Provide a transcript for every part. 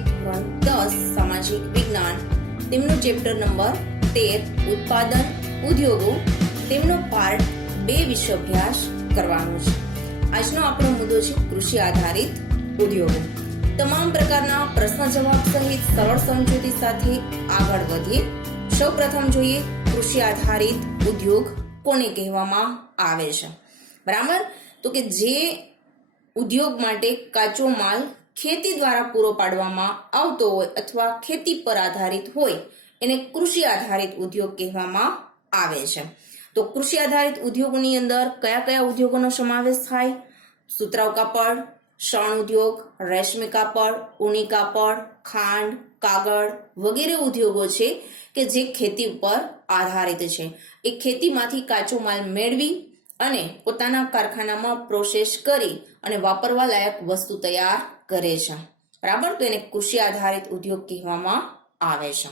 ધોરણ 10 સામાજિક વિજ્ઞાન તેમનો ચેપ્ટર નંબર 13 ઉત્પાદન ઉદ્યોગો તેમનો પાર્ટ 2 વિષયાભ્યાસ કરવાનો છે. આજનો આપણો મુદ્દો છે કૃષિ આધારિત ઉદ્યોગો. તમામ પ્રકારના પ્રશ્ન જવાબ સહિત સરળ સમજૂતી સાથે આગળ વધીએ. સૌપ્રથમ જોઈએ કૃષિ આધારિત ઉદ્યોગ કોને કહેવામાં આવે છે. બરાબર, તો કે જે ઉદ્યોગ માટે કાચો માલ ખેતી દ્વારા પૂરો પાડવામાં આવતો હોય અથવા ખેતી પર આધારિત હોય એને કૃષિ આધારિત ઉદ્યોગ કહેવામાં આવે છે. તો કૃષિ આધારિત ઉદ્યોગોની અંદર કયા કયા ઉદ્યોગોનો સમાવેશ થાય? સુતરાઉ કાપડ, શણ ઉદ્યોગ, રેશમી કાપડ, ઊની કાપડ, ખાંડ, કાગળ વગેરે ઉદ્યોગો છે કે જે ખેતી ઉપર આધારિત છે. એ ખેતીમાંથી કાચો માલ મેળવી અને પોતાના કારખાનામાં પ્રોસેસ કરી અને વાપરવા લાયક વસ્તુ તૈયાર કરે છે. બરાબર, તો એને કૃષિ આધારિત ઉદ્યોગ કહેવામાં આવે છે.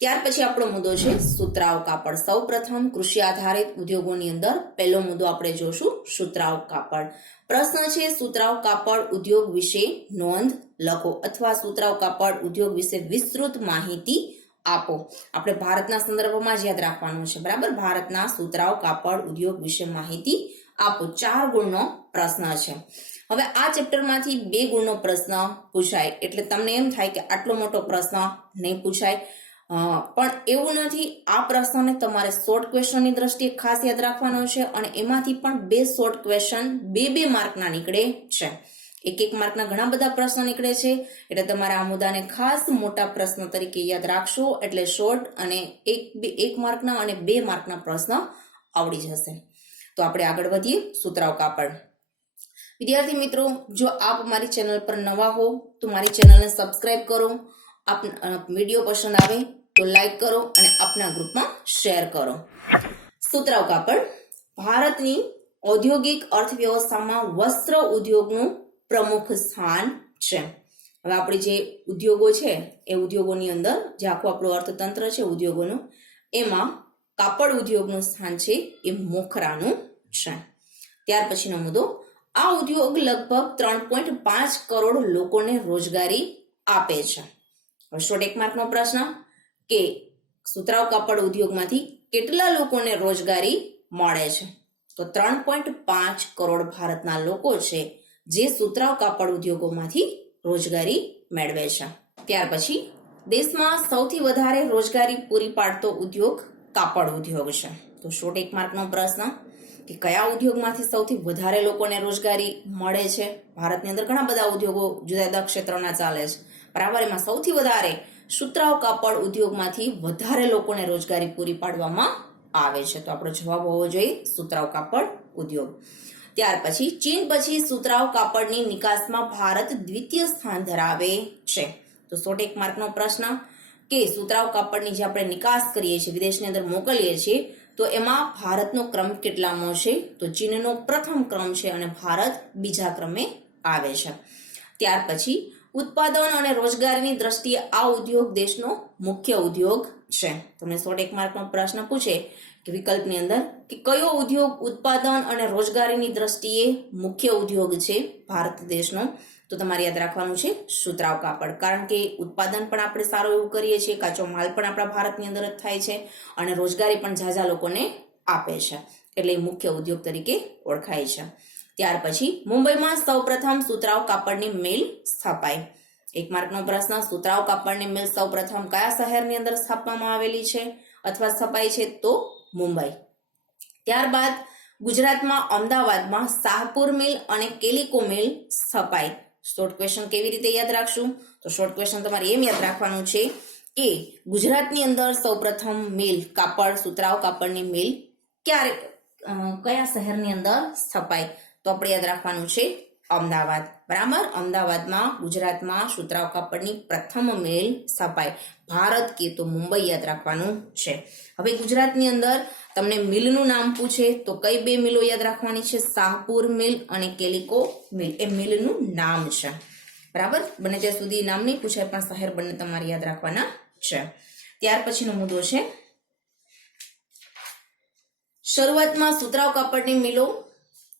ત્યાર પછી આપણો મુદ્દો છે સુતરાઉ કાપડ. સૌ પ્રથમ કૃષિ આધારિત ઉદ્યોગોની અંદર પહેલો મુદ્દો આપણે જોશું સુતરાઉ કાપડ. પ્રશ્ન છે સુતરાઉ કાપડ ઉદ્યોગ વિશે નોંધ લખો અથવા સુતરાઉ કાપડ ઉદ્યોગ વિશે વિસ્તૃત માહિતી આપો. આપણે ભારતના સંદર્ભમાં જ યાદ રાખવાનું છે. બરાબર, ભારતના સુતરાઉ કાપડ ઉદ્યોગ વિશે માહિતી આપો. 4 ગુણનો પ્રશ્ન છે. હવે આ ચેપ્ટરમાંથી 2 ગુણનો પ્રશ્ન પૂછાય એટલે તમને એમ થાય કે આટલો મોટો પ્રશ્ન નહીં પૂછાય, પણ એવું નથી. આ પ્રશ્નને તમારે શોર્ટ ક્વેશ્ચનની દ્રષ્ટિએ ખાસ યાદ રાખવાનો છે અને એમાંથી પણ 2 શોર્ટ ક્વેશ્ચન 2 માર્કના નીકળે છે. 1 માર્કના ઘણા બધા પ્રશ્નો નીકળે છે એટલે તમારે આ મુદ્દાને ખાસ મોટા પ્રશ્ન તરીકે યાદ રાખશો એટલે શોર્ટ અને 1 માર્કના અને 2 માર્કના પ્રશ્ન આવડી જશે. તો આપણે આગળ વધીએ. સુતરાઉ કાપડ. વિદ્યાર્થી મિત્રો, જો આપ મારી ચેનલ પર નવા હો તો મારી ચેનલને સબસ્ક્રાઇબ કરો. આપ વિડીયો પસંદ આવે તો લાઈક કરો અને આપના ગ્રુપમાં શેર કરો. સુતરાઉ કાપડ ભારતની ઔદ્યોગિક અર્થવ્યવસ્થામાં વસ્ત્ર ઉદ્યોગનું પ્રમુખ સ્થાન છે. હવે આપણી જે ઉદ્યોગો છે એ ઉદ્યોગોની અંદર જે આખું આપણું અર્થતંત્ર છે ઉદ્યોગોનું, એમાં કાપડ ઉદ્યોગનું સ્થાન છે એ મોખરાનું છે. ત્યાર પછીનો મુદ્દો, આ ઉદ્યોગ લગભગ 3.5 કરોડ લોકોને રોજગારી આપે છે. 101 માર્કનો પ્રશ્ન કે સુતરાઉ કાપડ ઉદ્યોગમાંથી કેટલા લોકોને રોજગારી મળે છે? તો 3.5 કરોડ ભારતના લોકો છે જે સુતરાઉ કાપડ ઉદ્યોગોમાંથી રોજગારી મેળવે છે. ત્યાર પછી દેશમાં સૌથી વધારે રોજગારી પૂરી પાડતો ઉદ્યોગ કાપડ ઉદ્યોગ છે. તો 101 માર્કનો પ્રશ્ન કે કયા ઉદ્યોગમાંથી સૌથી વધારે લોકોને રોજગારી મળે છે? ભારતની અંદર ઘણા બધા ઉદ્યોગો જુદા જુદા ક્ષેત્રોના ચાલે છે. બરાબર, એમાં સૌથી વધારે સુતરાઉ કાપડ ઉદ્યોગમાંથી વધારે લોકોને રોજગારી પૂરી પાડવામાં આવે છે. તો આપણો જવાબ હોવો જોઈએ સુતરાઉ કાપડ ઉદ્યોગ. ત્યાર પછી ચીન પછી સુતરાઉ કાપડની નિકાસમાં ભારત દ્વિતીય સ્થાન ધરાવે છે. તો 101 માર્કનો પ્રશ્ન કે સુતરાઉ કાપડની જે આપણે નિકાસ કરીએ છીએ, વિદેશની અંદર મોકલીએ છીએ, તો એમાં ભારતનો ક્રમ કેટલામો છે? તો ચીનનો પ્રથમ ક્રમ છે અને ભારત બીજા ક્રમે આવે છે. ત્યાર પછી ઉત્પાદન અને રોજગારીની દ્રષ્ટિએ આ ઉદ્યોગ દેશનો મુખ્ય ઉદ્યોગ છે. તમને 101 માર્કનો પ્રશ્ન પૂછે કે વિકલ્પની અંદર કે કયો ઉદ્યોગ ઉત્પાદન અને રોજગારીની દ્રષ્ટિએ મુખ્ય ઉદ્યોગ છે ભારત દેશનો, તો તમારે યાદ રાખવાનું છે સુતરાઉ કાપડ. કારણ કે ઉત્પાદન પણ આપણે સારું એવું કરીએ છીએ, કાચો માલ પણ આપણા ભારતની અંદર જ થાય છે અને રોજગારી પણ ઝાઝા લોકોને આપે છે એટલે એ મુખ્ય ઉદ્યોગ તરીકે ઓળખાય છે. ત્યાર પછી મુંબઈમાં સૌપ્રથમ સુતરાઉ કાપડની મિલ સ્થાપાઈ. 1 માર્કનો પ્રશ્ન, સુતરાઉ કાપડની મિલ સૌપ્રથમ કયા શહેરની અંદર સ્થાપવામાં આવેલી છે અથવા સ્થપાઈ છે? તો મુંબઈ. ત્યારબાદ ગુજરાતમાં અમદાવાદમાં શાહપુર મિલ અને કેલિકો મિલ સ્થપાઈ. શોર્ટ ક્વેશ્ચન કેવી રીતે યાદ રાખશું? તો શોર્ટ ક્વેશ્ચન તમારે એમ યાદ રાખવાનું છે કે ગુજરાતની અંદર સૌપ્રથમ મિલ કાપડ સુતરાઉ કાપડની મિલ કયા શહેરની અંદર સ્થપાઈ? તો આપણે યાદ રાખવાનું છે અમદાવાદ. બરાબર, અમદાવાદમાં ગુજરાતમાં સુતરાઉ કાપડની પ્રથમ મિલ સ્થપાઈ. ભારત કે તો મુંબઈ યાદ રાખવાનું છે. હવે ગુજરાતની અંદર તમને મિલનું નામ પૂછે તો કઈ 2 મિલો યાદ રાખવાની છે? શાહપુર મિલ અને કેલિકો મિલ. એ મિલનું નામ છે. બરાબર, બને ત્યાં સુધી નામ નહીં પૂછાય પણ શહેર બંને તમારે યાદ રાખવાના છે. ત્યાર પછીનો મુદ્દો છે શરૂઆતમાં સુતરાઉ કાપડની મિલો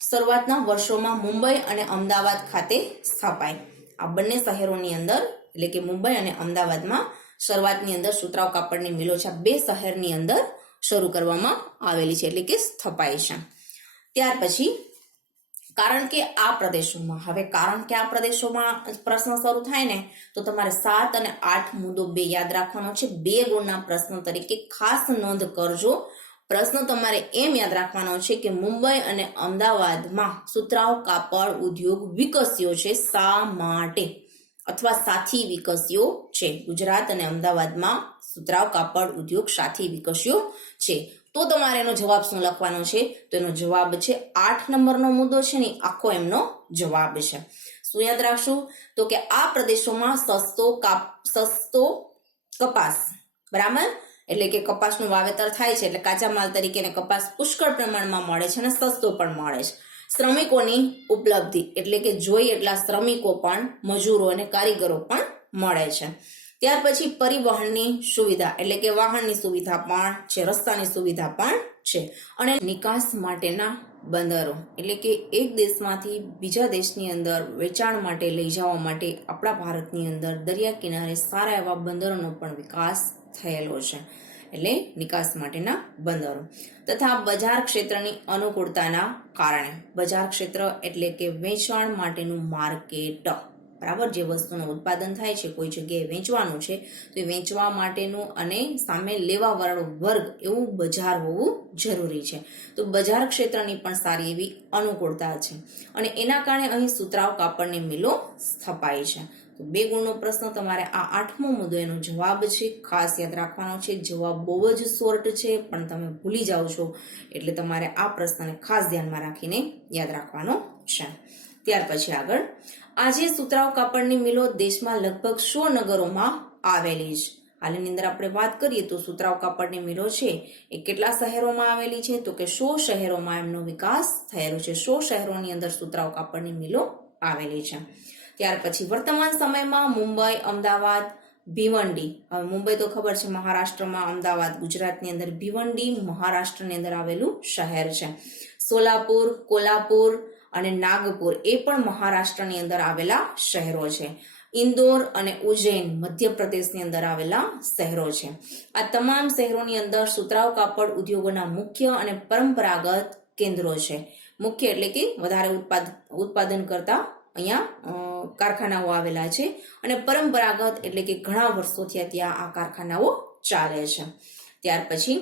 શરૂઆતના વર્ષોમાં મુંબઈ અને અમદાવાદ ખાતે સ્થપાઈ. આ બંને શહેરોની અંદર એટલે કે મુંબઈ અને અમદાવાદમાં શરૂઆતની અંદર સુતરાઉ કાપડની મિલો છે. આ બે શહેરની અંદર શરૂ કરવામાં આવેલી છે એટલે કે સ્થપાઈ છે. ત્યાર પછી કારણ કે આ પ્રદેશોમાં પ્રશ્ન શરૂ થાય ને તો તમારે 7 અને 8 મુદ્દો 2 યાદ રાખવાનો છે. 2 ગુણના પ્રશ્ન તરીકે ખાસ નોંધ કરજો. પ્રશ્ન તમારે એમ યાદ રાખવાનો છે કે મુંબઈ અને અમદાવાદમાં સુતરાઉ કાપડ ઉદ્યોગ વિકસ્યો છે શા માટે, અથવા સાથી વિકસ્યો છે. ગુજરાત અને અમદાવાદમાં સુતરાઉ કાપડ ઉદ્યોગ સાથી વિકસ્યો છે. તો તમારે એનો જવાબ શું લખવાનો છે? તો એનો જવાબ છે 8 નંબરનો મુદ્દો છે ને આખો એમનો જવાબ છે. શું યાદ રાખશું? તો કે આ પ્રદેશોમાં સસ્તો કપાસ, બરાબર, એટલે કે કપાસનું વાવેતર થાય છે એટલે કાચા માલ તરીકે કપાસ પુષ્કળ પ્રમાણમાં મળે છે અને સસ્તો પણ મળે છે. શ્રમિકોની ઉપલબ્ધિ એટલે કે જોઈએ એટલા શ્રમિકો પણ, મજૂરો અને કારીગરો પણ મળે છે. ત્યાર પછી પરિવહનની સુવિધા એટલે કે વાહનની સુવિધા પણ છે, રસ્તાની સુવિધા પણ છે. અને નિકાસ માટેના બંદરો એટલે કે એક દેશમાંથી બીજા દેશની અંદર વેચાણ માટે લઈ જવા માટે આપણા ભારતની અંદર દરિયા કિનારે સારા એવા બંદરોનો પણ વિકાસ થયેલો છે, એટલે નિકાસ માટેના બંદરો. તથા બજાર ક્ષેત્રની અનુકૂળતાના કારણે, બજાર ક્ષેત્ર એટલે કે વેચાણ માટેનું માર્કેટ, બરાબર, જે વસ્તુનું ઉત્પાદન થાય છે કોઈ જગ્યાએ વેચવાનું છે તો એ વેચવા માટેનું અને સામે લેવા વાળો વર્ગ એવું બજાર હોવું જરૂરી છે. તો બજાર ક્ષેત્રની પણ સારી એવી અનુકૂળતા છે અને એના કારણે અહીં સુતરાઉ કાપડની મિલો સ્થપાઈ છે. તો 2 ગુણનો પ્રશ્ન તમારે આ 8મો મુદ્દો એનો જવાબ છે, ખાસ યાદ રાખવાનો છે. જવાબ બહુ જ શોર્ટ છે પણ તમે ભૂલી જાઓ છો એટલે તમારે આ પ્રશ્નને ખાસ ધ્યાનમાં રાખીને યાદ રાખવાનો છે. ત્યાર પછી આગળ, આજે સુતરાઉ કાપડની મિલો દેશમાં લગભગ 100 નગરોમાં આવેલી છે. હાલની અંદર આપણે વાત કરીએ તો સુતરાઉ કાપડની મિલો છે એ કેટલા શહેરોમાં આવેલી છે? તો કે 100 શહેરોમાં એમનો વિકાસ થયેલો છે. 100 શહેરોની અંદર સુતરાઉ કાપડની મિલો આવેલી છે. ત્યાર પછી વર્તમાન સમયમાં મુંબઈ, અમદાવાદ, ભિવંડી, હવે મુંબઈ તો ખબર છે મહારાષ્ટ્રમાં, અમદાવાદ ગુજરાતની અંદર, ભિવંડી મહારાષ્ટ્રની અંદર આવેલું શહેર છે. સોલાપુર, કોલ્હાપુર અને નાગપુર એ પણ મહારાષ્ટ્રની અંદર આવેલા શહેરો છે. ઇન્દોર અને ઉજ્જૈન મધ્યપ્રદેશની અંદર આવેલા શહેરો છે. આ તમામ શહેરોની અંદર સુતરાઉ કાપડ ઉદ્યોગોના મુખ્ય અને પરંપરાગત કેન્દ્રો છે. મુખ્ય એટલે કે વધારે ઉત્પાદન કરતા અહીંયા કારખાનાઓ આવેલા છે અને પરંપરાગત એટલે કે ઘણા વર્ષોથી ત્યાં આ કારખાનાઓ ચાલે છે. ત્યાર પછી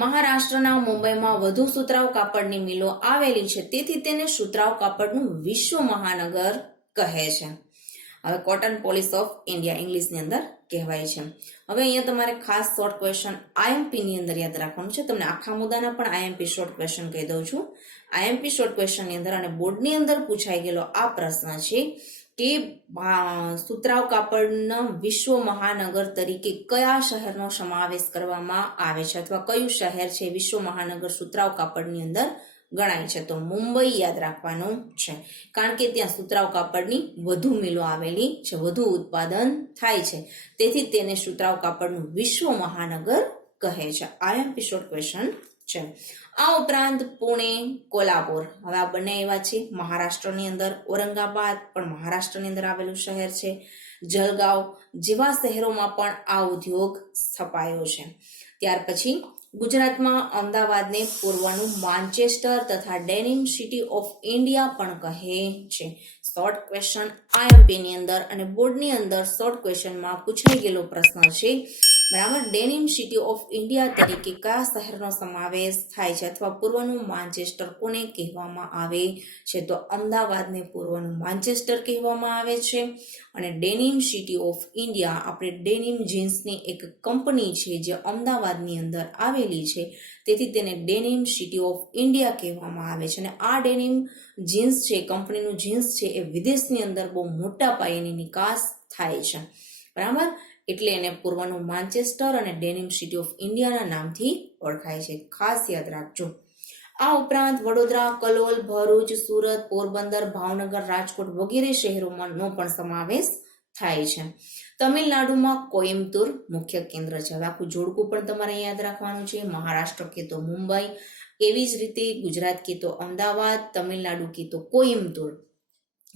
મહારાષ્ટ્રના મુંબઈમાં વધુ સુતરાઉ કાપડની મિલો આવેલી છે તેથી તેને સુતરાઉ કાપડનું વિશ્વ મહાનગર કહે છે. હવે કોટન પોલિસ ઓફ ઇન્ડિયા ઇંગ્લિશની અંદર કહેવાય છે. હવે અહીંયા તમારે ખાસ શોર્ટ ક્વેશ્ચન આઈએમપી ની અંદર યાદ રાખવાનું છે. તમને આખા મુદ્દાના પણ આઈએમપી શોર્ટ ક્વેશ્ચન કહી દઉં છું. આઈએમપી શોર્ટ ક્વેશ્ચન ની અંદર અને બોર્ડની અંદર પૂછાઈ ગયેલો આ પ્રશ્ન છે કે સુતરાઉ કાપડના વિશ્વ મહાનગર તરીકે કયા શહેરનો સમાવેશ કરવામાં આવે છે અથવા કયું શહેર છે વિશ્વ મહાનગર સુતરાઉ કાપડની અંદર ગણાય છે? તો મુંબઈ યાદ રાખવાનું છે કારણ કે ત્યાં સુતરાઉ કાપડની વધુ મિલો આવેલી છે, વધુ ઉત્પાદન થાય છે તેથી તેને સુતરાઉ કાપડનું વિશ્વ મહાનગર કહે છે. આઈએમપી શોર્ટ ક્વેશ્ચન છે. આ ઉપરાંત પુણે, કોલ્હાપુર, હવે આ બંને એવા છે મહારાષ્ટ્રની અંદર. ઔરંગાબાદ પણ મહારાષ્ટ્રની અંદર આવેલું શહેર છે. જલગાંવ જેવા શહેરોમાં પણ આ ઉદ્યોગ સ્થપાયો છે. ત્યાર પછી ગુજરાતમાં અમદાવાદને પૂર્વનું માન્ચેસ્ટર તથા ડેનિમ સિટી ઓફ ઇન્ડિયા પણ કહે છે. શોર્ટ ક્વેશ્ચન આઈએમપી ની અંદર અને બોર્ડની અંદર શોર્ટ ક્વેશ્ચનમાં પૂછાઈ ગયેલો પ્રશ્ન છે, બરાબર. ડેનિમ સિટી ઓફ ઇન્ડિયા તરીકે કયા શહેરનો સમાવેશ થાય છે અથવા પૂર્વનું માન્ચેસ્ટર કોને કહેવામાં આવે છે? તો અમદાવાદને પૂર્વનું માન્ચેસ્ટર કહેવામાં આવે છે. અને ડેનિમ સિટી ઓફ ઇન્ડિયા આપણે ડેનિમ જીન્સની એક કંપની છે જે અમદાવાદની અંદર આવેલી છે તેથી તેને ડેનિમ સિટી ઓફ ઇન્ડિયા કહેવામાં આવે છે. અને આ ડેનિમ જીન્સ છે, કંપનીનું જીન્સ છે એ વિદેશની અંદર બહુ મોટા પાયેની નિકાસ થાય છે, બરાબર. એટલે એને પૂર્વનું માન્ચેસ્ટર અને ડેનિમ સિટી ઓફ ઇન્ડિયાના નામથી ઓળખાય છે, ખાસ યાદ રાખજો. આ ઉપરાંત વડોદરા, કલોલ, ભરૂચ, સુરત, પોરબંદર, ભાવનગર, રાજકોટ વગેરે શહેરોમાં નો પણ સમાવેશ થાય છે. તમિલનાડુમાં કોઈમ્બતુર મુખ્ય કેન્દ્ર છે. હવે આખું જોડકું પણ તમારે યાદ રાખવાનું છે. મહારાષ્ટ્ર કે તો મુંબઈ, એવી જ રીતે ગુજરાત કે તો અમદાવાદ, તમિલનાડુ કે તો કોઈમ્બતુર,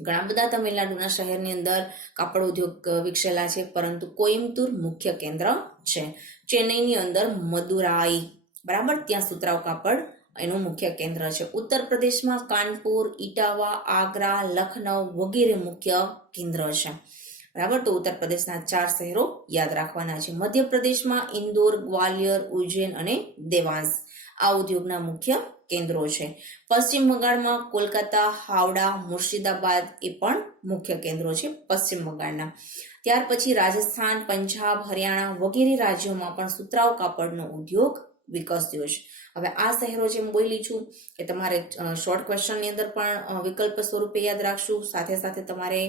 ઘણા બધા તમિલનાડુના શહેરની અંદર કાપડ ઉદ્યોગ વિકસેલા છે, પરંતુ કોઈમ્બતુર મુખ્ય કેન્દ્ર છે. ચેન્નઈની અંદર મદુરાઈ, બરાબર, ત્યાં સુતરાઉ કાપડ એનું મુખ્ય કેન્દ્ર છે. ઉત્તર પ્રદેશમાં કાનપુર, ઇટાવા, આગ્રા, લખનઉ વગેરે મુખ્ય કેન્દ્ર છે. બરાબર, તો ઉત્તર પ્રદેશના 4 શહેરો યાદ રાખવાના છે. મધ્યપ્રદેશમાં ઇન્દોર, ગ્વાલિયર, ઉજ્જૈન અને દેવાંશ આ ઉદ્યોગના મુખ્ય કેન્દ્રો છે. પશ્ચિમ બંગાળમાં કોલકાતા, હાવડા, મુર્શિદાબાદ એ પણ મુખ્ય કેન્દ્રો છે પશ્ચિમ બંગાળના. ત્યાર પછી રાજસ્થાન, પંજાબ, હરિયાણા વગેરે રાજ્યોમાં પણ સુતરાઉ કાપડનો ઉદ્યોગ વિકસ્યો છે. હવે આ શહેરો જેમ બોલી છું કે તમારે શોર્ટ ક્વેશ્ચનની અંદર પણ વિકલ્પ સ્વરૂપે યાદ રાખશું, સાથે સાથે તમારે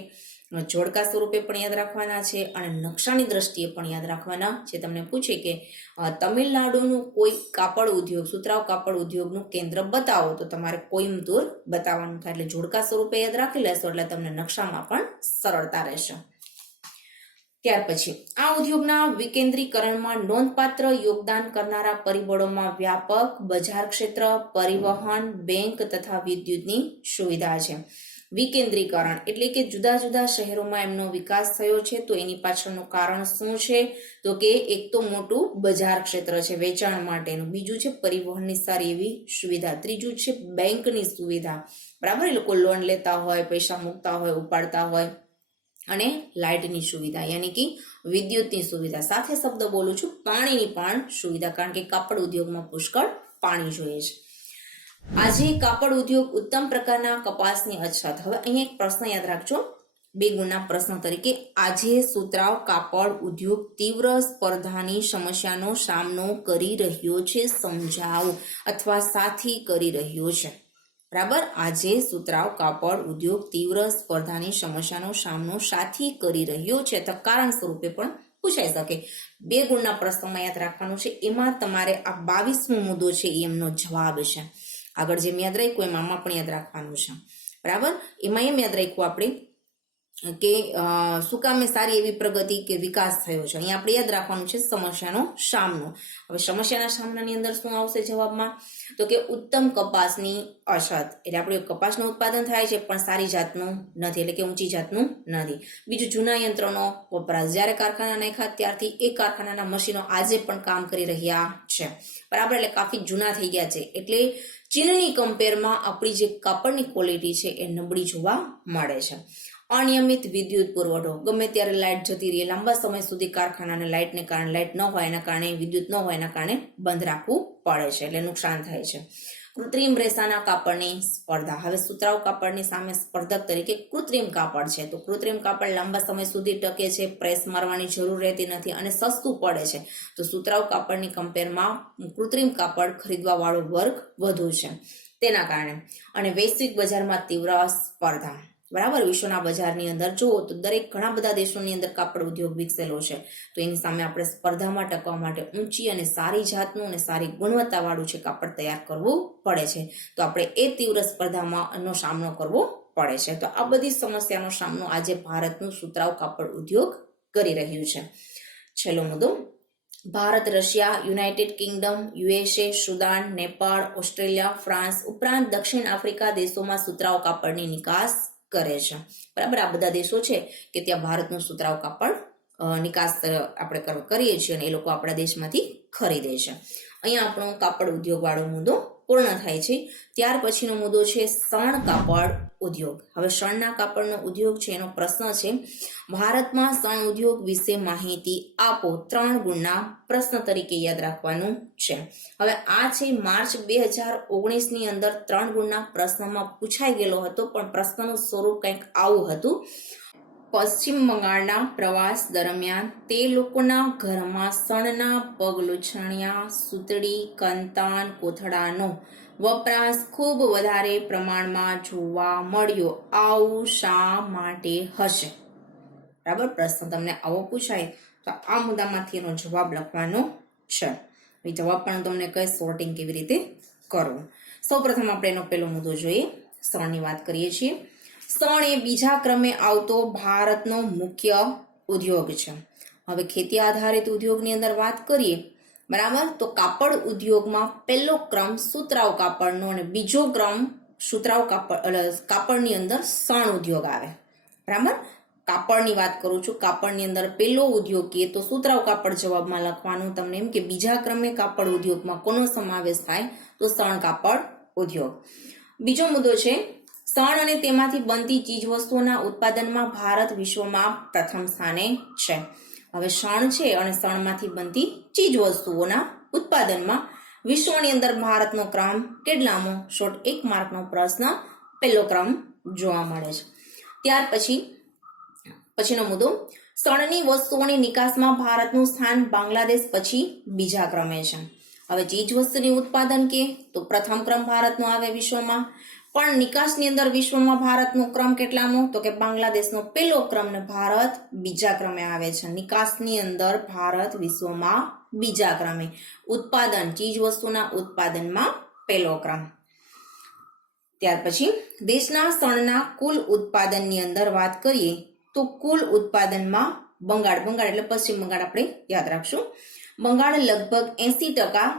જોડકા સ્વરૂપે પણ યાદ રાખવાના છે અને નકશાની દ્રષ્ટિએ પણ યાદ રાખવાના છે. તમને પૂછે કે તમિલનાડુનું કોઈ કાપડ ઉદ્યોગ, સુતરાઉ કાપડ ઉદ્યોગનું કેન્દ્ર બતાવો, તો તમારે કોઈમ્બતુર બતાવવાનું થાય. એટલે જોડકા સ્વરૂપે યાદ રાખી લેશો એટલે તમને નકશામાં પણ સરળતા રહેશે. ત્યાર પછી આ ઉદ્યોગના વિકેન્દ્રીકરણમાં નોંધપાત્ર યોગદાન કરનારા પરિબળોમાં વ્યાપક બજાર ક્ષેત્ર, પરિવહન, બેંક તથા વિદ્યુતની સુવિધા છે. વિકેન્દ્રીકરણ એટલે કે જુદા જુદા શહેરોમાં એમનો વિકાસ થયો છે. તો એની પાછળનું કારણ શું છે? તો કે એક તો મોટું બજાર ક્ષેત્ર છે વેચાણ માટેનું, બીજું છે પરિવહનની સારી એવી સુવિધા, ત્રીજું છે બેંકની સુવિધા, બરાબર, એ લોકો લોન લેતા હોય, પૈસા મૂકતા હોય, ઉપાડતા હોય, અને લાઇટની સુવિધા યાની કે વિદ્યુતની સુવિધા, સાથે શબ્દ બોલું છું પાણીની પણ સુવિધા, કારણ કે કાપડ ઉદ્યોગમાં પુષ્કળ પાણી જોઈએ છે. આજે કાપડ ઉદ્યોગ ઉત્તમ પ્રકારના કપાસની અછત. હવે અહીંયા એક પ્રશ્ન યાદ રાખજો, 2 ગુણના પ્રશ્ન તરીકે. આજે સુતરાઉ કાપડ ઉદ્યોગ તીવ્ર સ્પર્ધાની સમસ્યાનો સામનો કરી રહ્યો છે, સમજાવો અથવા સાથી કરી રહ્યો છે. બરાબર, આજે સુતરાઉ કાપડ ઉદ્યોગ તીવ્ર સ્પર્ધાની સમસ્યાનો સામનો સાથી કરી રહ્યો છે, તો કારણ સ્વરૂપે પણ પૂછાઈ શકે. 2 ગુણના પ્રશ્નમાં યાદ રાખવાનું છે. એમાં તમારે આ 22મો મુદ્દો છે એમનો જવાબ છે. આગળ જેમ યાદ રાખ્યું એમ આમાં પણ યાદ રાખવાનું છે. બરાબર, એમાં એમ યાદ રાખ્યું આપણે કે શું કામે સારી એવી પ્રગતિ કે વિકાસ થયો છે. અહીંયા આપણે યાદ રાખવાનું છે સમસ્યાનો સામનો. હવે સમસ્યાના સામનાની અંદર શું આવશે જવાબમાં? તો કે ઉત્તમ કપાસની અછત, એટલે આપણે કપાસનું ઉત્પાદન થાય છે પણ સારી જાતનું નથી, એટલે કે ઊંચી જાતનું નથી. બીજું જૂના યંત્રોનો વપરાશ, જ્યારે કારખાના નાખ્યા ત્યારથી એ કારખાનાના મશીનો આજે પણ કામ કરી રહ્યા છે, બરાબર, એટલે કાફી જૂના થઈ ગયા છે. એટલે ચીનની કમ્પેરમાં આપણી જે કાપડની ક્વોલિટી છે એ નબળી જોવા મળે છે. અનિયમિત વિદ્યુત પુરવઠો, ગમે ત્યારે લાઇટ જતી રહી, લાંબા સમય સુધી કારખાનાને લાઇટને કારણે, લાઇટ ન હોય એના કારણે, વિદ્યુત ન હોય એના કારણે બંધ રાખવું પડે છે, એટલે નુકસાન થાય છે. કૃત્રિમ રેસાના કાપડની સ્પર્ધા. હવે સુતરાઉ કાપડની સામે સ્પર્ધક તરીકે કૃત્રિમ કાપડ છે. તો કૃત્રિમ કાપડ લાંબા સમય સુધી ટકે છે, પ્રેસ મારવાની જરૂર રહેતી નથી અને સસ્તું પડે છે. તો સુતરાઉ કાપડની કમ્પેરમાં કૃત્રિમ કાપડ ખરીદવા વાળો વર્ગ વધુ છે તેના કારણે. અને વૈશ્વિક બજારમાં તીવ્ર સ્પર્ધા, બરાબર, વિશ્વના બજારની અંદર જુઓ તો દરેક ઘણા બધા દેશોની અંદર કાપડ ઉદ્યોગ વિકસેલો છે. તો એની સામે આપણે સ્પર્ધામાં ટકવા માટે ઊંચી અને સારી જાતનું અને સારી ગુણવત્તા વાળું છે કાપડ તૈયાર કરવું પડે છે. તો આપણે એ તીવ્ર સ્પર્ધામાં નો સામનો કરવો પડે છે. તો આ બધી સમસ્યાનો સામનો આજે ભારતનું સુતરાઉ કાપડ ઉદ્યોગ કરી રહ્યું છે. છેલ્લો મુદ્દો, Bharat, Russia, United Kingdom, USA, Sudan, Nepal, Australia, France ઉપરાંત દક્ષિણ આફ્રિકા દેશોમાં સુતરાઉ કાપડની નિકાસ કરે છે. બરાબર, આ બધા દેશો છે કે ત્યાં ભારતનું સુતરાઉ કાપડ નિકાસ આપણે કરીએ છીએ અને એ લોકો આપણા દેશમાંથી ખરીદે છે. અહીંયા આપણો કાપડ ઉદ્યોગ વાળો મુદ્દો પૂર્ણ થાય છે. ત્યાર પછીનો મુદ્દો છે શણ કાપડ ઉદ્યોગ. હવે શણના કાપડનો ઉદ્યોગ છે એનો પ્રશ્ન છે, ભારતમાં શણ ઉદ્યોગ વિશે માહિતી આપો. 3 ગુણના પ્રશ્ન તરીકે યાદ રાખવાનું છે. હવે આ છે માર્ચ 2019ની અંદર 3 ગુણના પ્રશ્નમાં પૂછાઈ ગયેલો હતો, પણ પ્રશ્નનું સ્વરૂપ કંઈક આવું હતું. પશ્ચિમ બંગાળના પ્રવાસ દરમિયાન તે લોકોના ઘરમાં શણના પગલુછણિયા, સૂતળી, કંતાન, કોથળાનો વપરાશ ખૂબ વધારે પ્રમાણમાં જોવા મળ્યો. આવું શા માટે હશે? બરાબર, પ્રશ્ન તમને આવો પૂછાય તો આ મુદ્દામાંથી એનો જવાબ લખવાનો છે. એ જવાબ પણ તમને કઈ સોર્ટિંગ કેવી રીતે કરવું. સૌપ્રથમ આપણે એનો પહેલો મુદ્દો જોઈએ. શણની વાત કરીએ છીએ. શણ એ બીજા ક્રમે આવતો ભારતનો મુખ્ય ઉદ્યોગ છે. હવે ખેતી આધારિત ઉદ્યોગની અંદર વાત કરીએ, બરાબર, તો કાપડ ઉદ્યોગમાં પહેલો ક્રમ સુતરાઉ કાપડનો અને બીજો ક્રમ સુતરાઉ કાપડની અંદર શણ ઉદ્યોગ આવે. બરાબર, કાપડની વાત કરું છું. કાપડની અંદર પેલો ઉદ્યોગ કે તો સુતરાઉ કાપડ જવાબમાં લખવાનું. તમને એમ કે બીજા ક્રમે કાપડ ઉદ્યોગમાં કોનો સમાવેશ થાય તો શણ કાપડ ઉદ્યોગ. બીજો મુદ્દો છે શણ અને તેમાંથી બનતી ચીજ વસ્તુઓના ઉત્પાદનમાં ભારત વિશ્વમાં પ્રથમ સ્થાને છે. હવે શણ છે અને શણમાંથી બનતી ચીજ વસ્તુઓના ઉત્પાદનમાં વિશ્વની અંદર ભારતનો ક્રમ કેટલામો? શોર્ટ 1 માર્કનો પ્રશ્ન, પહેલો ક્રમ જોવા મળે છે. ત્યાર પછીનો મુદ્દો, શણની વસ્તુઓની નિકાસમાં ભારતનું સ્થાન બાંગ્લાદેશ પછી બીજા ક્રમે છે. હવે ચીજ વસ્તુની ઉત્પાદન કે તો પ્રથમ ક્રમ ભારતનો આવે વિશ્વમાં, પણ નિકાસની અંદર વિશ્વમાં ભારતનો ક્રમ કેટલામો? તો કે બાંગ્લાદેશનો પહેલો ક્રમ ને ભારત બીજા ક્રમે આવે છે. નિકાસની અંદર ભારત વિશ્વમાં બીજા ક્રમે, ઉત્પાદન ચીજ વસ્તુના ઉત્પાદનમાં પહેલો ક્રમ. ત્યાર પછી દેશના શણના કુલ ઉત્પાદનની અંદર વાત કરીએ તો કુલ ઉત્પાદનમાં બંગાળ એટલે પશ્ચિમ બંગાળ આપણે યાદ રાખશું. બંગાળ લગભગ 80%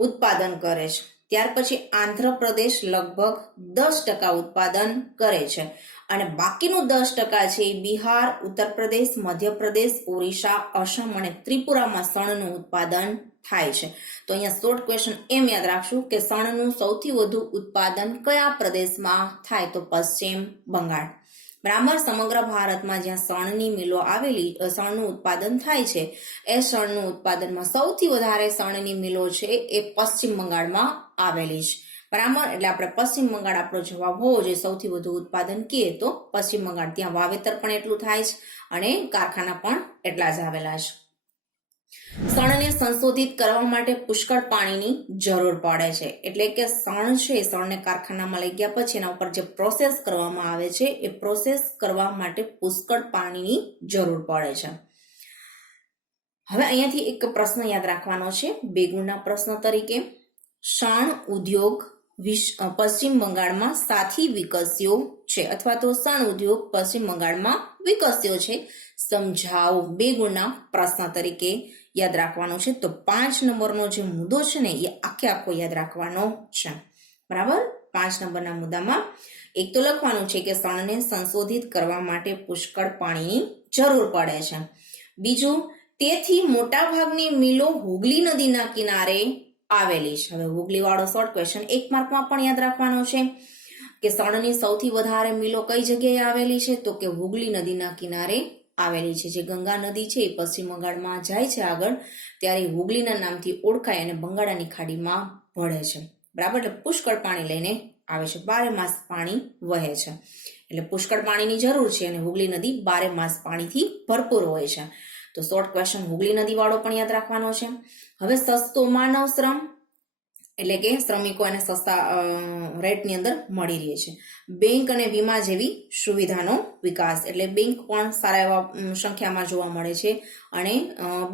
ઉત્પાદન કરે છે. ત્યાર પછી આંધ્રપ્રદેશ લગભગ 10% ઉત્પાદન કરે છે અને બાકીનું 10% છે બિહાર, ઉત્તર પ્રદેશ, મધ્યપ્રદેશ, ઓરિસ્સા, અસમ અને ત્રિપુરામાં શણનું ઉત્પાદન થાય છે. તો અહીંયા શોર્ટ ક્વેશ્ચન એમ યાદ રાખશું કે શણનું સૌથી વધુ ઉત્પાદન કયા પ્રદેશમાં થાય તો પશ્ચિમ બંગાળ. બરાબર, સમગ્ર ભારતમાં જ્યાં શણની મિલો આવેલી, શણનું ઉત્પાદન થાય છે એ શણનું ઉત્પાદનમાં સૌથી વધારે શણની મિલો છે એ પશ્ચિમ બંગાળમાં આવેલી છે. બરાબર, એટલે આપણે પશ્ચિમ બંગાળ આપણો જવાબ હોવો જોઈએ. સૌથી વધુ ઉત્પાદન કીએ તો પશ્ચિમ બંગાળ. ત્યાં વાવેતર પણ એટલું થાય છે અને કારખાના પણ એટલા જ આવેલા છે. શણને સંશોધિત કરવા માટે પુષ્કળ પાણીની જરૂર પડે છે. એટલે કે શણ છે, શણને કારખાનામાં લઈ ગયા પછી એના ઉપર જે પ્રોસેસ કરવામાં આવે છે એ પ્રોસેસ કરવા માટે પુષ્કળ પાણીની જરૂર પડે છે. હવે અહીંયાથી એક પ્રશ્ન યાદ રાખવાનો છે 2 ગુણના પ્રશ્ન તરીકે. શણ ઉદ્યોગ પશ્ચિમ બંગાળમાં સાથી વિકસ્યો છે અથવા તો શણ ઉદ્યોગ પશ્ચિમ બંગાળમાં વિકસ્યો છે, સમજાવો. 2 ગુણના પ્રશ્ન તરીકે યાદ રાખવાનો છે. તો 5 નંબરનો જે મુદ્દો છે ને એ આખો યાદ રાખવાનો છે. બરાબર, 5 નંબરના મુદ્દામાં એક તો લખવાનું છે કે શણને સંશોધિત કરવા માટે પુષ્કળ પાણીની જરૂર પડે છે. બીજું, તેથી મોટા ભાગની મિલો હુગલી નદીના કિનારે આવેલી છે. હવે હુગલી વાળો શોર્ટ ક્વેશ્ચન 1 માર્કમાં પણ યાદ રાખવાનો છે કે શણની સૌથી વધારે મિલો કઈ જગ્યાએ આવેલી છે તો કે હુગલી નદીના કિનારે આવેલી છે. જે ગંગા નદી છે એ પશ્ચિમ બંગાળમાં જાય છે આગળ, ત્યારે હુગલીના નામથી ઓળખાય અને બંગાળાની ખાડીમાં ભળે છે. બરાબર, એટલે પુષ્કળ પાણી લઈને આવે છે. 12 માસ પાણી વહે છે એટલે પુષ્કળ પાણીની જરૂર છે અને હુગલી નદી 12 માસ પાણીથી ભરપૂર હોય છે. તો શોર્ટ ક્વેશ્ચન હુગલી નદી વાળો પણ યાદ રાખવાનો છે. હવે સસ્તો માનવ શ્રમ એટલે કે શ્રમિકો એને સસ્તા રેટની અંદર મળી રહે છે. બેંક અને વીમા જેવી સુવિધાનો વિકાસ એટલે બેંક પણ સારા એવા સંખ્યામાં જોવા મળે છે અને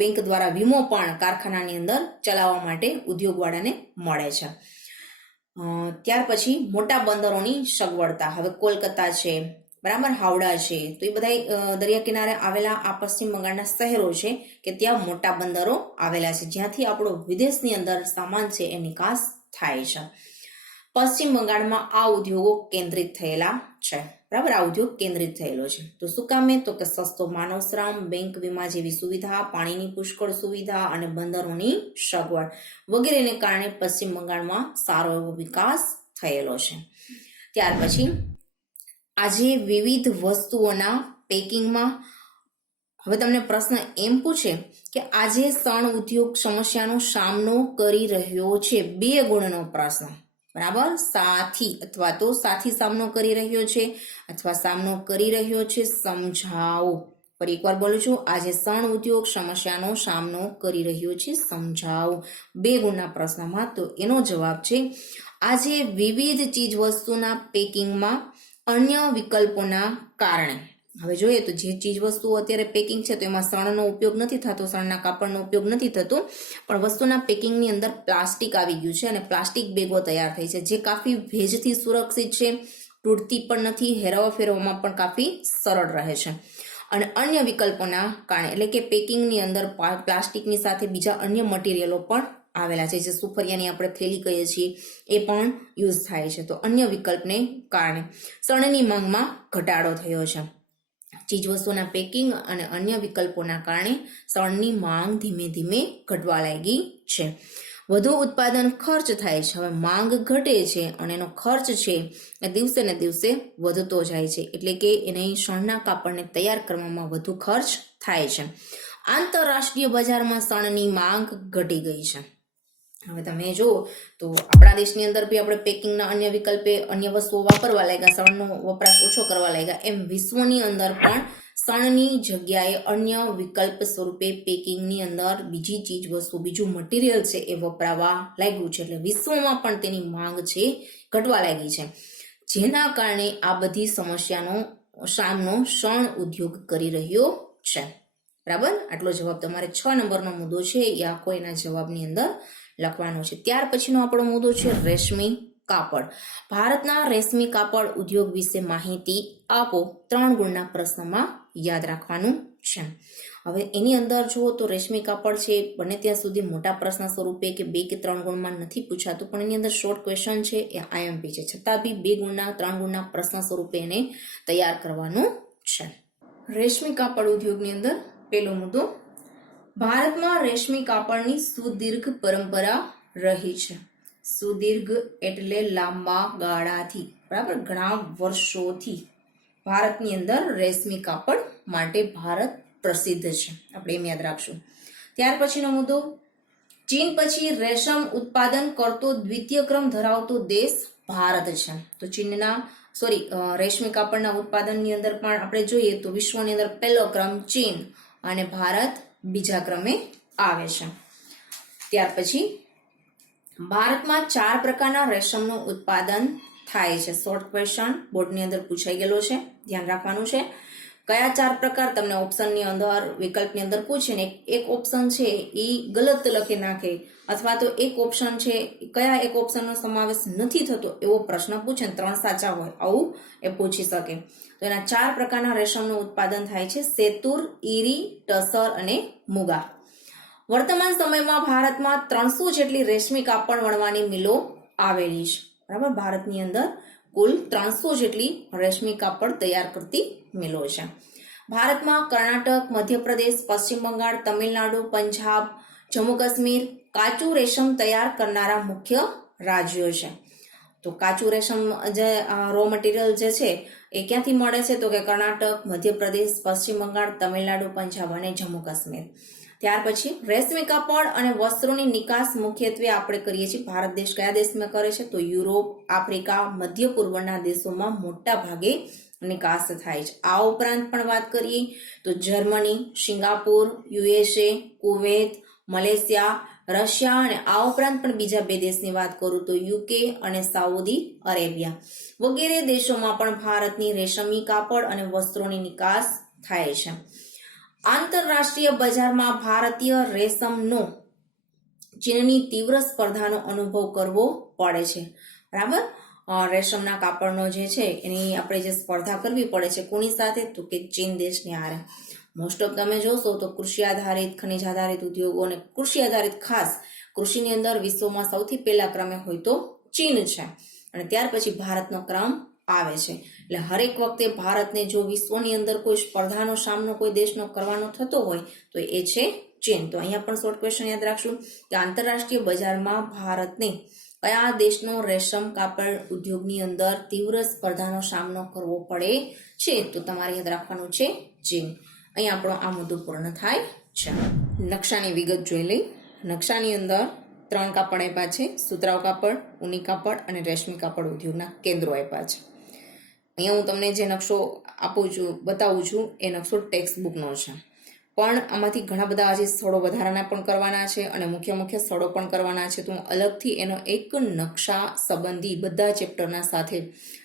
બેંક દ્વારા વીમો પણ કારખાનાની અંદર ચલાવવા માટે ઉદ્યોગવાળાને મળે છે. ત્યાર પછી મોટા બંદરોની સગવડતા. હવે કોલકાતા છે, બરાબર, હાવડા છે, તો એ બધા દરિયા કિનારે આવેલા આ પશ્ચિમ બંગાળના શહેરો છે કે ત્યાં મોટા બંદરો આવેલા છે જ્યાંથી આપણો વિદેશની અંદર સામાન છે એ નિકાસ થાય છે. પશ્ચિમ બંગાળમાં આ ઉદ્યોગો કેન્દ્રિત થયેલા છે. બરાબર, આ ઉદ્યોગ કેન્દ્રિત થયેલો છે. તો શું કામે? તો કે સસ્તો માનવ શ્રમ, બેંક વીમા જેવી સુવિધા, પાણીની પુષ્કળ સુવિધા અને બંદરોની સગવડ વગેરેને કારણે પશ્ચિમ બંગાળમાં સારો એવો વિકાસ થયેલો છે. ત્યાર પછી આજે વિવિધ વસ્તુઓના પેકિંગમાં, હવે તમને પ્રશ્ન એમ પૂછે કે આજે શણ ઉદ્યોગ સમસ્યાનો સામનો કરી રહ્યો છે. 2 ગુણનો પ્રશ્ન. બરાબર, સાથી અથવા તો સાથી સામનો કરી રહ્યો છે અથવા સામનો કરી રહ્યો છે, સમજાવો. ફરી એકવાર બોલું છું, આજે શણ ઉદ્યોગ સમસ્યાનો સામનો કરી રહ્યો છે, સમજાવો. 2 ગુણના પ્રશ્નમાં તો એનો જવાબ છે આજે વિવિધ ચીજ વસ્તુના પેકિંગમાં અન્ય વિકલ્પોના કારણે. હવે જોઈએ તો જે ચીજ વસ્તુઓ અત્યારે પેકિંગ છે તો એમાં શણનો ઉપયોગ નથી થતો, શણના કાપડનો ઉપયોગ નથી થતો, પણ વસ્તુના પેકિંગની અંદર પ્લાસ્ટિક આવી ગયું છે અને પ્લાસ્ટિક બેગો તૈયાર થઈ છે જે કાફી ભેજથી સુરક્ષિત છે, તૂટતી પણ નથી, હેરવા ફેરવામાં પણ કાફી સરળ રહે છે. અને અન્ય વિકલ્પોના કારણે એટલે કે પેકિંગની અંદર પ્લાસ્ટિકની સાથે બીજા અન્ય મટીરિયલો પણ આવેલા છે, જે સુફરિયાની આપણે થેલી કહીએ છીએ એ પણ યુઝ થાય છે. તો અન્ય વિકલ્પને કારણે શણની માંગમાં ઘટાડો થયો છે. ચીજવસ્તુઓના પેકિંગ અને અન્ય વિકલ્પોના કારણે શણની માંગ ધીમે ધીમે ઘટવા લાગી છે. વધુ ઉત્પાદન ખર્ચ થાય છે. હવે માંગ ઘટે છે અને એનો ખર્ચ છે એ દિવસે ને દિવસે વધતો જાય છે, એટલે કે એને શણના કાપડને તૈયાર કરવામાં વધુ ખર્ચ થાય છે. આંતરરાષ્ટ્રીય બજારમાં શણની માંગ ઘટી ગઈ છે. હવે તમે જુઓ તો આપણા દેશની અંદર બી આપણે પેકિંગના અન્ય વિકલ્પે અન્ય વસ્તુઓ વાપરવા લાગ્યા, શણનો વપરાશ ઓછો કરવા લાગ્યા, એમ વિશ્વની અંદર પણ શણની જગ્યાએ અન્ય વિકલ્પ સ્વરૂપે પેકિંગની અંદર બીજી ચીજ વસ્તુ, બીજું મટીરિયલ છે એ વપરાવા લાગ્યું છે. એટલે વિશ્વમાં પણ તેની માંગ છે ઘટવા લાગી છે, જેના કારણે આ બધી સમસ્યાનો સામનો શણ ઉદ્યોગ કરી રહ્યો છે. બરાબર, આટલો જવાબ તમારે 6 નંબરનો મુદ્દો છે એ આખો એના જવાબની અંદર લખવાનો છે. ત્યાર પછીનો આપણો મુદ્દો છે રેશમી કાપડ. ભારતના રેશમી કાપડ ઉદ્યોગ વિશે માહિતી આપો. 3 ગુણના પ્રશ્નમાં યાદ રાખવાનું છે. હવે એની અંદર જુઓ તો રેશમી કાપડ છે બને ત્યાં સુધી મોટા પ્રશ્ન સ્વરૂપે કે 2 કે 3 ગુણમાં નથી પૂછાતું, પણ એની અંદર શોર્ટ ક્વેશ્ચન છે એ IMP છે, છતાં બી 2 ગુણના 3 ગુણના પ્રશ્ન સ્વરૂપે એને તૈયાર કરવાનું છે. રેશમી કાપડ ઉદ્યોગની અંદર પહેલો મુદ્દો, ભારતમાં રેશમી કાપડની સુદીર્ઘ પરંપરા રહી છે. સુદીર્ઘ એટલે લાંબા ગાળાથી, બરાબર, ઘણા વર્ષોથી ભારતની અંદર રેશમી કાપડ માટે ભારત પ્રસિદ્ધ છે. આપણે એમ યાદ રાખશું. ત્યાર પછીનો મુદ્દો, ચીન પછી રેશમ ઉત્પાદન કરતો દ્વિતીય ક્રમ ધરાવતો દેશ ભારત છે. તો રેશમી કાપડના ઉત્પાદનની અંદર પણ આપણે જોઈએ તો વિશ્વની અંદર પહેલો ક્રમ ચીન અને ભારત બીજા ક્રમે આવે છે. ત્યાર પછી ભારતમાં 4 પ્રકારના રેશમનું ઉત્પાદન થાય છે. શોર્ટ ક્વેશ્ચન બોર્ડની અંદર પૂછાઈ ગયેલો છે, ધ્યાન રાખવાનું છે. કયા 4 પ્રકાર તમને ઓપ્શનની અંદર વિકલ્પની અંદર પૂછે ને એક ઓપ્શન છે એ ગલત લખી નાખે, અથવા તો એક ઓપ્શન છે કયા એક ઓપ્શનનો સમાવેશ નથી થતો એવો પ્રશ્ન પૂછે ને 3 સાચા હોય આવું એ પૂછી શકે. તો એના 4 પ્રકારના રેશમનું ઉત્પાદન થાય છે: સેતુર, ઈરી, ટસર અને મુગા. વર્તમાન સમયમાં ભારતમાં 300 જેટલી રેશમી કાપડ વણવાની મિલો આવેલી છે. બરાબર, ભારતની અંદર કુલ 300 જેટલી રેશમી કાપડ તૈયાર કરતી મિલો છે. ભારતમાં કર્ણાટક, મધ્યપ્રદેશ, પશ્ચિમ બંગાળ, તમિલનાડુ, પંજાબ, જમ્મુ કાશ્મીર કાચું રેશમ તૈયાર કરનારા મુખ્ય રાજ્યો છે. તો કાચું રેશમ જે રો મટીરિયલ જે છે એ ક્યાંથી મળે છે? તો કે કર્ણાટક, મધ્યપ્રદેશ, પશ્ચિમ બંગાળ, તમિલનાડુ, પંજાબ અને જમ્મુ કાશ્મીર. ત્યાર પછી રેશમી કાપડ અને વસ્ત્રોની નિકાસ મુખ્યત્વે આપણે કરીએ છીએ. ભારત દેશ કયા દેશમાં કરે છે? તો યુરોપ, આફ્રિકા, મધ્ય પૂર્વના દેશોમાં મોટા ભાગે નિકાસ થાય છે. આ ઉપરાંત પણ વાત કરીએ તો Germany, Singapore, USA, Kuwait, Malaysia, Russia અને આ ઉપરાંત પણ બીજા 2 દેશની વાત કરું તો UK અને સાઉદી અરેબિયા વગેરે દેશોમાં પણ ભારતની રેશમી કાપડ અને વસ્ત્રોની નિકાસ થાય છે. આંતરરાષ્ટ્રીય બજારમાં ભારતીય રેશમનો ચીનની તીવ્ર સ્પર્ધાનો અનુભવ કરવો પડે છે. બરાબર, રેશમના કાપડનો જે છે એની આપણે જે સ્પર્ધા કરવી પડે છે કોની સાથે? તો કે ચીન દેશની હારે. મોસ્ટ ઓફ તમે જોશો તો કૃષિ આધારિત, ખનિજ આધારિત ઉદ્યોગો અને કૃષિ આધારિત ખાસ કૃષિની અંદર વિશ્વમાં સૌથી પહેલા ક્રમે હોય તો ચીન છે અને ત્યાર પછી ભારતનો ક્રમ આવે છે. એટલે હરેક વખતે ભારતને જો વિશ્વની અંદર કોઈ સ્પર્ધાનો સામનો કોઈ દેશનો કરવાનો થતો હોય તો એ છે ચીન. તો અહીંયા પણ શોર્ટ ક્વેશ્ચન યાદ રાખશું કે આંતરરાષ્ટ્રીય બજારમાં ભારતને કયા દેશનો રેશમ કાપડ ઉદ્યોગની અંદર તીવ્ર સ્પર્ધાનો સામનો કરવો પડે છે? તો તમારે યાદ રાખવાનું છે ચીન. અહીં આપણો આ મુદ્દો પૂર્ણ થાય છે. નકશાની વિગત જોઈ લઈ. નકશાની અંદર 3 કાપડ આપ્યા છે: સુતરાઉ કાપડ, ઊની કાપડ અને રેશમી કાપડ ઉદ્યોગના કેન્દ્રો આપ્યા છે. અહીંયા હું તમને જે નકશો બતાવું છું એ નકશો ટેક્સ્ટ બુકનો છે, પણ આમાંથી ઘણા બધા આજે સ્થળો વધારાના પણ કરવાના છે અને મુખ્ય સ્થળો પણ કરવાના છે. તો હું અલગથી એનો એક નકશા સંબંધી બધા ચેપ્ટરના સાથે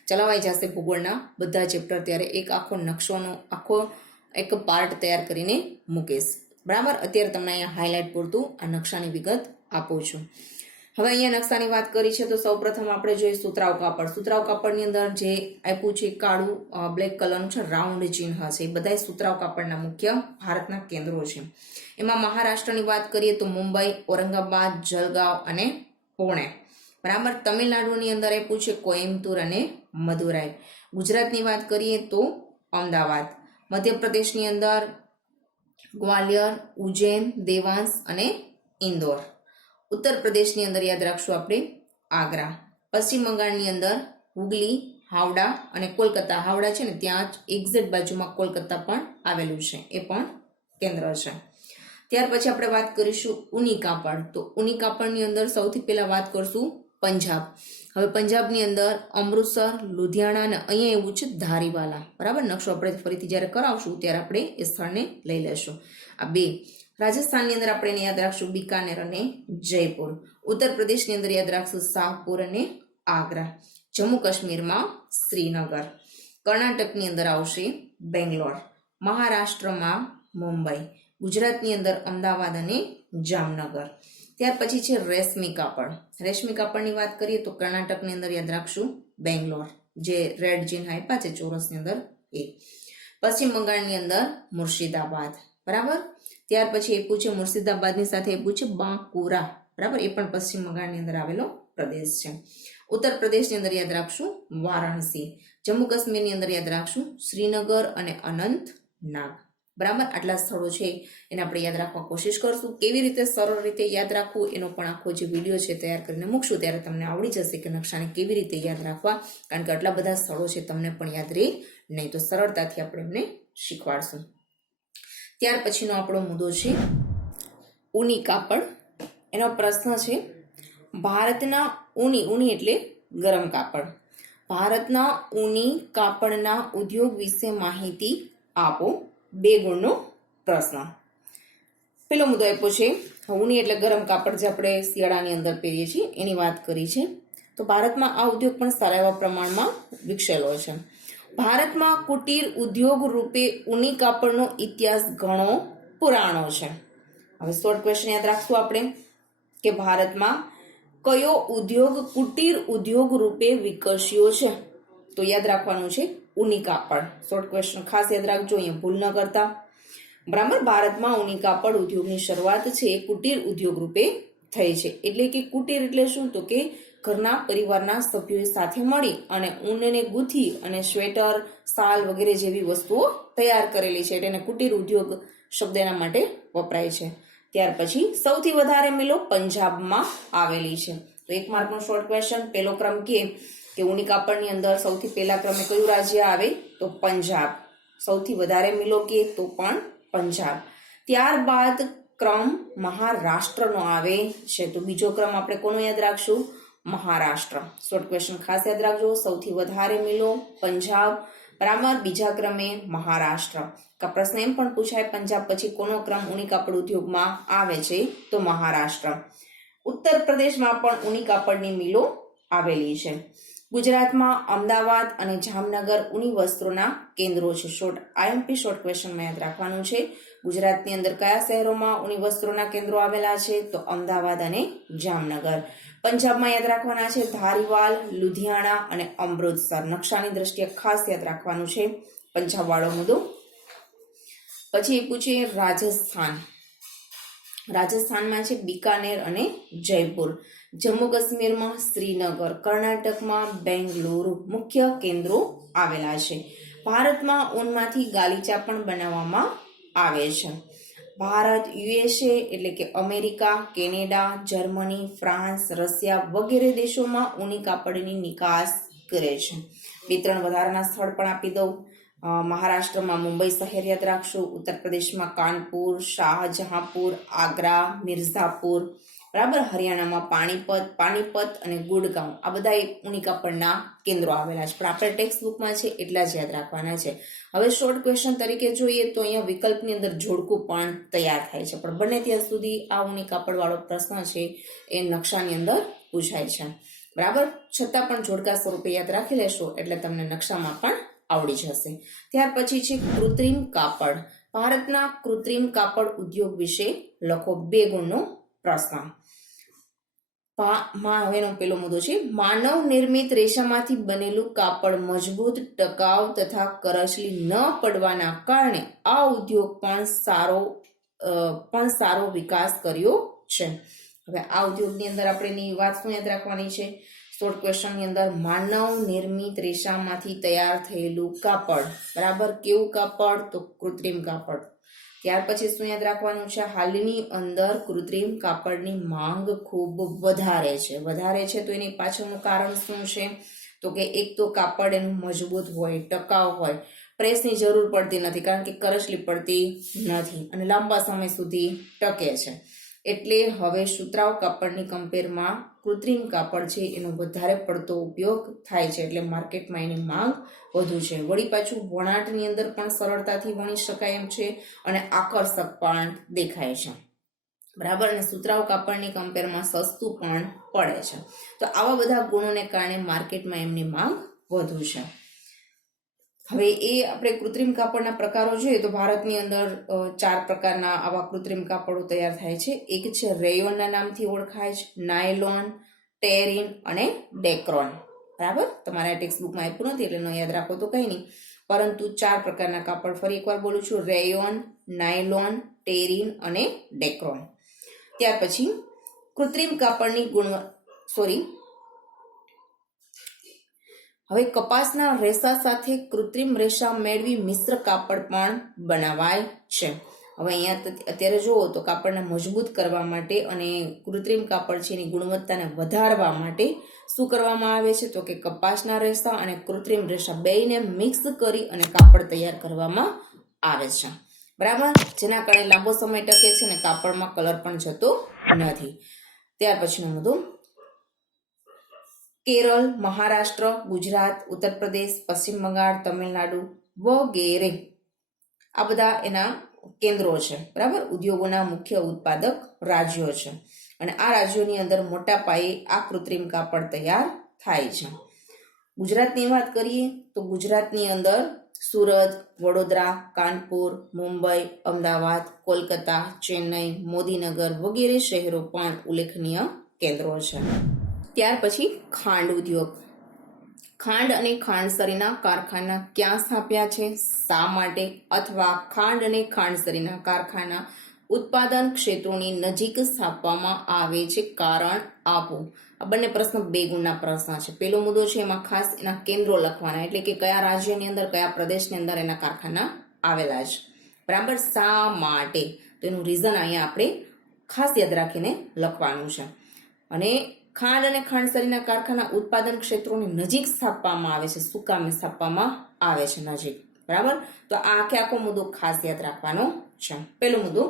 ચલાવાઈ જશે. ભૂગોળના બધા ચેપ્ટર ત્યારે એક આખો નકશોનો આખો એક પાર્ટ તૈયાર કરીને મૂકીશ. બરાબર, અત્યારે તમને અહીંયા હાઇલાઇટ પૂરતું આ નકશાની વિગત આપું છું. હવે અહીંયા નકશાની વાત કરી છે તો સૌપ્રથમ આપણે જોઈએ સુતરાઉ કાપડ. સુતરાઉ કાપડની અંદર જે આપ્યું છે કાળું બ્લેક કલરનું છે રાઉન્ડ ચિહ્ન છે. એ બધા સુતરાઉ કાપડના મુખ્ય ભારતના કેન્દ્રો છે. એમાં મહારાષ્ટ્રની વાત કરીએ તો મુંબઈ, ઔરંગાબાદ, જલગાંવ અને પુણે. બરાબર. તમિલનાડુની અંદર આપ્યું છે કોઇમ્બતુર અને મદુરાઈ. ગુજરાતની વાત કરીએ તો અમદાવાદ. મધ્યપ્રદેશની અંદર ગ્વાલિયર, ઉજ્જૈન, દેવાંશ અને ઇન્દોર. ઉત્તર પ્રદેશની અંદર યાદ રાખશું આપણે આગ્રા. પશ્ચિમ બંગાળની અંદર હુગલી, હાવડા અને કોલકાતા. હાવડા છે ને ત્યાં જ એક્ઝેક્ટ બાજુમાં કોલકાતા પણ આવેલું છે, એ પણ કેન્દ્ર છે. ત્યાર પછી આપણે વાત કરીશું ઊની કાપડ. તો ઊની કાપડની અંદર સૌથી પહેલા વાત કરશું પંજાબ. હવે પંજાબની અંદર અમૃતસર, લુધિયાણા અને અહીંયા એવું છે ધારીવાલા. બરાબર. નકશો આપણે ફરીથી જ્યારે કરાવશું ત્યારે આપણે એ સ્થળને લઈ લેશું. આ બે. રાજસ્થાનની અંદર આપણે યાદ રાખશું બિકાનેર અને જયપુર. ઉત્તર પ્રદેશની અંદર યાદ રાખશું શાહપુર અને આગ્રા. જમ્મુ કાશ્મીરમાં શ્રીનગર. કર્ણાટકની અંદર આવશે બેંગ્લોર. મહારાષ્ટ્રમાં મુંબઈ. ગુજરાતની અંદર અમદાવાદ અને જામનગર. ત્યાર પછી છે રેશમી કાપડ. રેશમી કાપડની વાત કરીએ તો કર્ણાટકની અંદર યાદ રાખશું બેંગ્લોર, જે રેડ ચિહ્ન આપ્યા છે ચોરસની અંદર એ. પશ્ચિમ બંગાળની અંદર મુર્શિદાબાદ. બરાબર. ત્યાર પછી એ પૂછે મુર્શિદાબાદની સાથે એ પૂછે બાંકુરા. બરાબર. એ પણ પશ્ચિમ બંગાળની અંદર આવેલો પ્રદેશ છે. ઉત્તર પ્રદેશની અંદર યાદ રાખશું વારાણસી. જમ્મુ કાશ્મીરની અંદર યાદ રાખશું શ્રીનગર અને અનંતનાગ. બરાબર. આટલા સ્થળો છે એને આપણે યાદ રાખવા કોશિશ કરશું. કેવી રીતે સરળ રીતે યાદ રાખવું એનો પણ આખો જે વિડીયો છે તૈયાર કરીને મૂકશું ત્યારે તમને આવડી જશે કે નકશાને કેવી રીતે યાદ રાખવા, કારણ કે આટલા બધા સ્થળો છે તમને પણ યાદ રહે નહીં, તો સરળતાથી આપણે એમને શીખવાડશું. ત્યાર પછીનો આપણો મુદ્દો છે ઊની કાપડ. એનો પ્રશ્ન છે ભારતના ઊની એટલે ગરમ કાપડ. ભારતના ઊની કાપડના ઉદ્યોગ વિશે માહિતી આપો. 2 ગુણનો પ્રશ્ન. પેલો મુદ્દો આપ્યો છે ઊની એટલે ગરમ કાપડ, જે આપણે શિયાળાની અંદર પહેરીએ છીએ એની વાત કરી છે. તો ભારતમાં આ ઉદ્યોગ પણ સારા એવા પ્રમાણમાં વિકસેલો છે. ભારતમાં કુટીર ઉદ્યોગ રૂપે ઊની કાપડનો ઇતિહાસ ઘણો પુરાણો છે. હવે શોર્ટ ક્વેશ્ચન યાદ રાખશું આપણે કે ભારતમાં કયો ઉદ્યોગ કુટીર ઉદ્યોગ રૂપે વિકસ્યો છે? તો યાદ રાખવાનું છે ઊની કાપડ. શોર્ટ ક્વેશ્ચન ખાસ યાદ રાખજો, અહીંયા ભૂલ ન કરતા. બરાબર. ભારતમાં ઊની કાપડ ઉદ્યોગની શરૂઆત છે એ કુટીર ઉદ્યોગ રૂપે થઈ છે. એટલે કે કુટીર એટલે શું? તો કે ઘરના પરિવારના સભ્યોએ સાથે મળી અને ઊનને ગૂંથી અને સ્વેટર, શાલ વગેરે જેવી વસ્તુઓ તૈયાર કરેલી છે, એટલે એને કુટીર ઉદ્યોગ શબ્દ એના માટે વપરાય છે. ત્યાર પછી સૌથી વધારે મિલો પંજાબમાં આવેલી છે. તો 1 માર્કનો શોર્ટ ક્વેશ્ચન. પહેલો ક્રમ કે ઊની કાપડની અંદર સૌથી પહેલા ક્રમે કયું રાજ્ય આવે? તો પંજાબ. સૌથી વધારે મિલો કે તો પણ પંજાબ. ત્યારબાદ ક્રમ મહારાષ્ટ્રનો આવે છે. તો બીજો ક્રમ આપણે કોનો યાદ રાખશું? મહારાષ્ટ્ર. શોર્ટ ક્વેશ્ચન ખાસ યાદ રાખજો. સૌથી વધારે મિલો પંજાબ. બરાબર. બીજા ક્રમે મહારાષ્ટ્ર. પ્રશ્ન એમ પણ પૂછાય પંજાબ પછી કોનો ક્રમ ઊની કાપડ ઉદ્યોગમાં આવે છે? તો મહારાષ્ટ્ર. ઉત્તર પ્રદેશમાં પણ ઊની કાપડની મિલો આવેલી છે. ગુજરાતમાં અમદાવાદ અને જામનગર ઊની વસ્ત્રોના કેન્દ્રો છે. આઈએમપી શોર્ટ ક્વેશ્ચનમાં યાદ રાખવાનું છે. ગુજરાતની અંદર કયા શહેરોમાં ઊની વસ્ત્રોના કેન્દ્રો આવેલા છે? તો અમદાવાદ અને જામનગર. પંજાબમાં યાદ રાખવાના છે ધારીવાલ, લુધિયાણા અને અમૃતસર. નકશાની દ્રષ્ટિએ ખાસ યાદ રાખવાનું છે પંજાબ વાળો મુદ્દો. પછી એ પૂછે રાજસ્થાન. રાજસ્થાનમાં છે બિકાનેર અને જયપુર. જમ્મુ કાશ્મીરમાં શ્રીનગર. કર્ણાટકમાં બેંગલુરુ મુખ્ય કેન્દ્રો આવેલા છે. ભારતમાં ઊનમાંથી ગાલીચા પણ બનાવવામાં આવે છે. ભારત, યુએસએ એટલે કે America, Canada, Germany, France, Russia વગેરે દેશોમાં ઊની કાપડની નિકાસ કરે છે. 2-3 વધારાના સ્થળ પણ આપી દઉં. મહારાષ્ટ્રમાં મુંબઈ શહેર યાદ રાખશું. ઉત્તર પ્રદેશમાં કાનપુર, શાહજહાંપુર, આગ્રા, મિર્ઝાપુર. બરાબર. હરિયાણામાં પાણીપત અને ગુડગાંવ. આ બધા ઊની કાપડના કેન્દ્રો આવેલા છે, પણ આપણે ટેક્સ્ટ બુકમાં છે એટલા જ યાદ રાખવાના છે. હવે શોર્ટ ક્વેશ્ચન તરીકે જોઈએ તો અહીંયા વિકલ્પની અંદર જોડકું પણ તૈયાર થાય છે, પણ બને ત્યાં સુધી આ ઊની કાપડ વાળો પ્રશ્ન છે એ નકશાની અંદર પૂછાય છે. બરાબર. છતાં પણ જોડકા સ્વરૂપે યાદ રાખી લેશો એટલે તમને નકશામાં પણ આવડી જશે. ત્યાર પછી છે કૃત્રિમ કાપડ. ભારતના કૃત્રિમ કાપડ ઉદ્યોગ વિશે લખો. 2 ગુણનો પ્રશ્ન. હવેનો પેલો મુદ્દો છે, માનવ નિર્મિત રેશામાંથી બનેલું કાપડ મજબૂત, ટકાઉ તથા કરચલી ન પડવાના કારણે આ ઉદ્યોગ પણ સારો વિકાસ કર્યો છે. હવે આ ઉદ્યોગની અંદર આપણે એની વાત શું યાદ રાખવાની છે? શોર્ટ ક્વેશ્ચનની અંદર માનવ નિર્મિત રેશામાંથી તૈયાર થયેલું કાપડ, બરાબર. કેવું કાપડ? તો કૃત્રિમ કાપડ. ત્યાર પછી શું યાદ રાખવાનું છે? હાલની અંદર કૃત્રિમ કાપડની માંગ ખૂબ વધારે છે. તો એની પાછળનું કારણ શું છે? તો કે એક તો કાપડ એનું મજબૂત હોય, ટકાઉ હોય, પ્રેસની જરૂર પડતી નથી કારણ કે કરચલી પડતી નથી અને લાંબા સમય સુધી ટકે છે. એટલે હવે સુતરાઉ કાપડની કમ્પેરમાં કૃત્રિમ કાપડ છે એનો વધારે પડતો ઉપયોગ થાય છે, એટલે માર્કેટમાં એની માંગ વધુ છે. વળી પાછું વણાટની અંદર પણ સરળતાથી વણી શકાય એમ છે અને આકર્ષક પણ દેખાય છે, બરાબર. અને સુતરાઉ કાપડની કમ્પેરમાં સસ્તું પણ પડે છે. તો આવા બધા ગુણોને કારણે માર્કેટમાં એમની માંગ વધુ છે. હવે એ આપણે કૃત્રિમ કાપડના પ્રકારો જોઈએ તો ભારતની અંદર 4 પ્રકારના આવા કૃત્રિમ કાપડો તૈયાર થાય છે. એક છે રેયોનના નામથી ઓળખાય છે, નાયલોન, ટેરિન અને ડેક્રોન, બરાબર. તમારા ટેક્સ્ટ બુકમાં આપ્યું નથી એટલે ન યાદ રાખો તો કંઈ નહીં, પરંતુ 4 પ્રકારના કાપડ ફરી એકવાર બોલું છું: રેયોન, નાયલોન, ટેરિન અને ડેક્રોન. ત્યાર પછી કૃત્રિમ કાપડની હવે કપાસના રેસા સાથે કૃત્રિમ રેસા મેળવી મિશ્ર કાપડ પણ બનાવાય છે. હવે અહીંયા અત્યારે જુઓ તો કાપડને મજબૂત કરવા માટે અને કૃત્રિમ કાપડ છે એની ગુણવત્તાને વધારવા માટે શું કરવામાં આવે છે? તો કે કપાસના રેસા અને કૃત્રિમ રેસા બેયને મિક્સ કરી અને કાપડ તૈયાર કરવામાં આવે છે, બરાબર. જેના કારણે લાંબો સમય ટકે છે અને કાપડમાં કલર પણ જતો નથી. ત્યાર પછીનો મુદ્દો, કેરળ, મહારાષ્ટ્ર, ગુજરાત, ઉત્તર પ્રદેશ, પશ્ચિમ બંગાળ, તમિલનાડુ વગેરે આ બધા એના કેન્દ્રો છે, બરાબર. ઉદ્યોગોના મુખ્ય ઉત્પાદક રાજ્યો છે અને આ રાજ્યોની અંદર મોટા પાયે આ કૃત્રિમ કાપડ તૈયાર થાય છે. ગુજરાતની વાત કરીએ તો ગુજરાતની અંદર સુરત, વડોદરા, કાનપુર, મુંબઈ, અમદાવાદ, કોલકાતા, ચેન્નઈ, મોદીનગર વગેરે શહેરો પણ ઉલ્લેખનીય કેન્દ્રો છે. ત્યાર પછી ખાંડ ઉદ્યોગ. ખાંડ અને ખાંડસરીના કારખાના ક્યાં સ્થાપ્યા છે, શા માટે, અથવા ખાંડ અને ખાંડસરીના કારખાના ઉત્પાદન ક્ષેત્રોની નજીક સ્થાપવામાં આવે છે, કારણ આપો. આ બંને પ્રશ્ન 2 ગુણના પ્રશ્ન છે. પહેલો મુદ્દો છે એમાં ખાસ એના કેન્દ્રો લખવાના, એટલે કે કયા રાજ્યની અંદર, કયા પ્રદેશની અંદર એના કારખાના આવેલા છે, બરાબર. શા માટે, તો એનું રીઝન અહીંયા આપણે ખાસ યાદ રાખીને લખવાનું છે. અને ખાંડ અને ખાંડસરીના કારખાના ઉત્પાદન ક્ષેત્રોની નજીક સ્થાપવામાં આવે છે. શું કામે સ્થાપવામાં આવે છે? નજીક, બરાબર. તો આ આખો મુદ્દો ખાસ યાદ રાખવાનો છે. પહેલો મુદ્દો,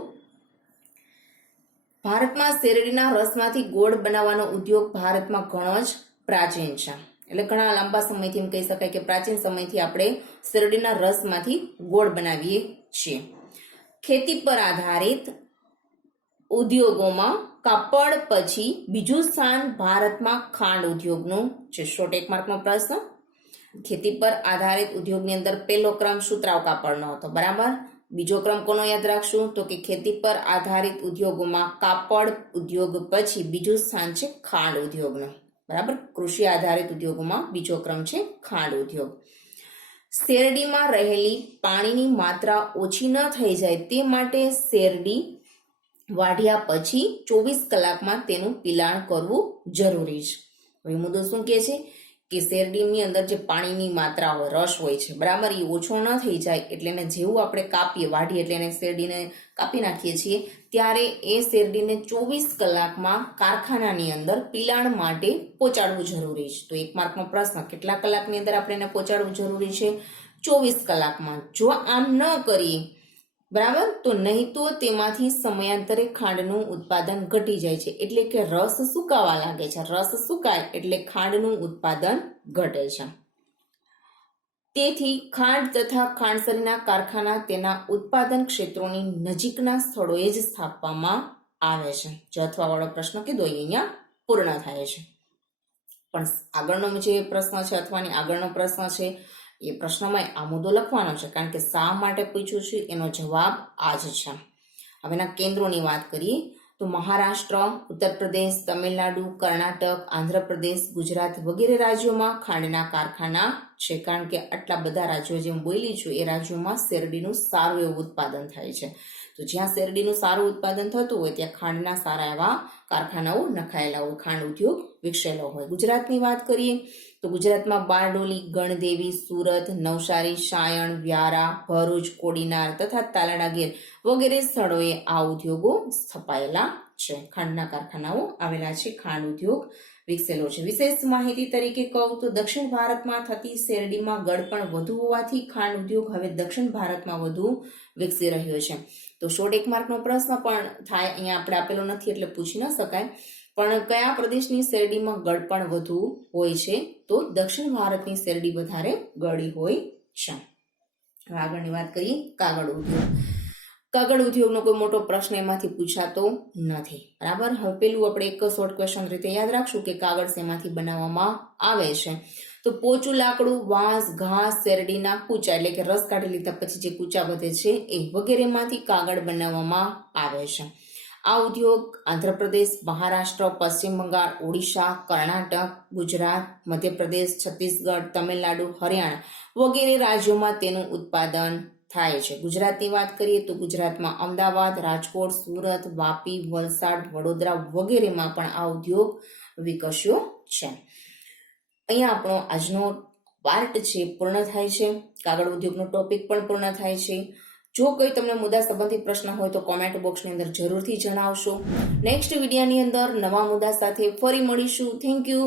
ભારતમાં શેરડીના રસમાંથી ગોળ બનાવવાનો ઉદ્યોગ ભારતમાં ઘણો જ પ્રાચીન છે. એટલે ઘણા લાંબા સમયથી એમ કહી શકાય કે પ્રાચીન સમયથી આપણે શેરડીના રસમાંથી ગોળ બનાવીએ છીએ. ખેતી પર આધારિત ઉદ્યોગોમાં કાપડ પછી બીજું સ્થાન ભારતમાં ખાંડ ઉદ્યોગનું છે. 1 માર્કનો પ્રશ્ન. ખેતી પર આધારિત ઉદ્યોગની અંદર પહેલો ક્રમ સુતરાઉ કાપડનો હતો, બરાબર. બીજો ક્રમ કોનો યાદ રાખશું? તો કે ખેતી પર આધારિત ઉદ્યોગોમાં કાપડ ઉદ્યોગ પછી બીજું સ્થાન છે ખાંડ ઉદ્યોગનું, બરાબર. કૃષિ આધારિત ઉદ્યોગોમાં બીજો ક્રમ છે ખાંડ ઉદ્યોગ. શેરડીમાં રહેલી પાણીની માત્રા ઓછી ન થઈ જાય તે માટે શેરડી વાઢ્યા પછી 24 કલાકમાં તેનું પિલાણ કરવું જરૂરી છે. હવે મુદ્દો શું કહે છે કે શેરડીની અંદર જે પાણીની માત્રા હોય, રસ હોય છે, બરાબર, એ ઓછો ન થઈ જાય એટલે એને જેવું આપણે કાપીએ, વાઢીએ એટલે એને શેરડીને કાપી નાખીએ છીએ ત્યારે એ શેરડીને 24 કલાકમાં કારખાનાની અંદર પિલાણ માટે પહોંચાડવું જરૂરી છે. તો 1 માર્કનો પ્રશ્ન, કેટલા કલાકની અંદર આપણે એને પહોંચાડવું જરૂરી છે? 24 કલાકમાં. જો આમ ન કરીએ, બરાબર, તો નહીં તો તેમાંથી સમયાંતરે ખાંડનું ઉત્પાદન ઘટી જાય છે, એટલે કે રસ સુકાવા લાગે છે. રસ સુકાય એટલે ખાંડનું ઉત્પાદન ઘટે છે. તેથી ખાંડ તથા ખાંડસરીના કારખાના તેના ઉત્પાદન ક્ષેત્રોની નજીકના સ્થળોએ જ સ્થાપવામાં આવે છે. જે અથવાવાળો પ્રશ્ન કીધો અહીંયા પૂર્ણ થાય છે. પણ આગળનો જે પ્રશ્ન છે, અથવાની આગળનો પ્રશ્ન છે, એ પ્રશ્નમાં આ મુદ્દો લખવાનો છે, કારણ કે શા માટે પૂછ્યું છે એનો જવાબ આ જ છે. હવેના કેન્દ્રોની વાત કરીએ તો મહારાષ્ટ્ર, ઉત્તર પ્રદેશ, તમિલનાડુ, કર્ણાટક, આંધ્રપ્રદેશ, ગુજરાત વગેરે રાજ્યોમાં ખાંડના કારખાના છે, કારણ કે આટલા બધા રાજ્યો જે હું બોલી છું એ રાજ્યોમાં શેરડીનું સારું એવું ઉત્પાદન થાય છે. તો જ્યાં શેરડીનું સારું ઉત્પાદન થતું હોય ત્યાં ખાંડના સારા એવા કારખાનાઓ નખાયેલા હોય, ખાંડ ઉદ્યોગ વિકસેલો હોય. ગુજરાતની વાત કરીએ તો ગુજરાતમાં બારડોલી, ગણદેવી, સુરત, નવસારી, સાયણ, વ્યારા, ભરૂચ, કોડીનાર તથા તાલાડા ગીર વગેરે સ્થળોએ આ ઉદ્યોગો સ્થપાયેલા છે, ખાંડના કારખાનાઓ આવેલા છે, ખાંડ ઉદ્યોગ વિકસેલો છે. વિશેષ માહિતી તરીકે કહું તો દક્ષિણ ભારતમાં થતી શેરડીમાં ગળપણ વધુ હોવાથી ખાંડ ઉદ્યોગ હવે દક્ષિણ ભારતમાં વધુ વિકસી રહ્યો છે. તો 100 માર્કનો પ્રશ્ન પણ થાય, અહીંયા આપણે આપેલો નથી એટલે પૂછી ન શકાય, પણ કયા પ્રદેશની શેરડીમાં ગળપણ વધુ હોય છે? તો દક્ષિણ ભારતની શેરડી વધારે ગળી હોય છે. હવે આગળની વાત કરીએ કાગળ ઉદ્યોગ. કાગળ ઉદ્યોગનો કોઈ મોટો પ્રશ્ન એમાંથી પૂછાતો નથી, બરાબર. હવે પેલું આપણે એક શોર્ટ ક્વેશ્ચન રીતે યાદ રાખશું કે કાગળ શેમાંથી બનાવવામાં આવે છે. તો પોચું લાકડું, વાંસ, ઘાસ, શેરડીના કૂચા એટલે કે રસ કાઢી લીધા પછી જે કૂચા વધે છે એ વગેરેમાંથી કાગળ બનાવવામાં આવે છે. આ ઉદ્યોગ આંધ્રપ્રદેશ, મહારાષ્ટ્ર, પશ્ચિમ બંગાળ, ઓડિશા, કર્ણાટક, ગુજરાત, મધ્યપ્રદેશ, છત્તીસગઢ, તમિલનાડુ, હરિયાણા વગેરે રાજ્યોમાં તેનું ઉત્પાદન થાય છે. ગુજરાતની વાત કરીએ તો ગુજરાતમાં અમદાવાદ, રાજકોટ, સુરત, વાપી, વલસાડ, વડોદરા વગેરેમાં પણ આ ઉદ્યોગ વિકસ્યો છે. અહીંયા આપણો આજનો પાર્ટ છે પૂર્ણ થાય છે, કાગળ ઉદ્યોગનો ટોપિક પણ પૂર્ણ થાય છે. જો કોઈ તમને મુદ્દા સંબંધિત પ્રશ્ન હોય તો કોમેન્ટ બોક્સની અંદર જરૂરથી જણાવશો. નેક્સ્ટ વિડીયોની અંદર નવા મુદ્દા સાથે ફરી મળીશું. Thank you.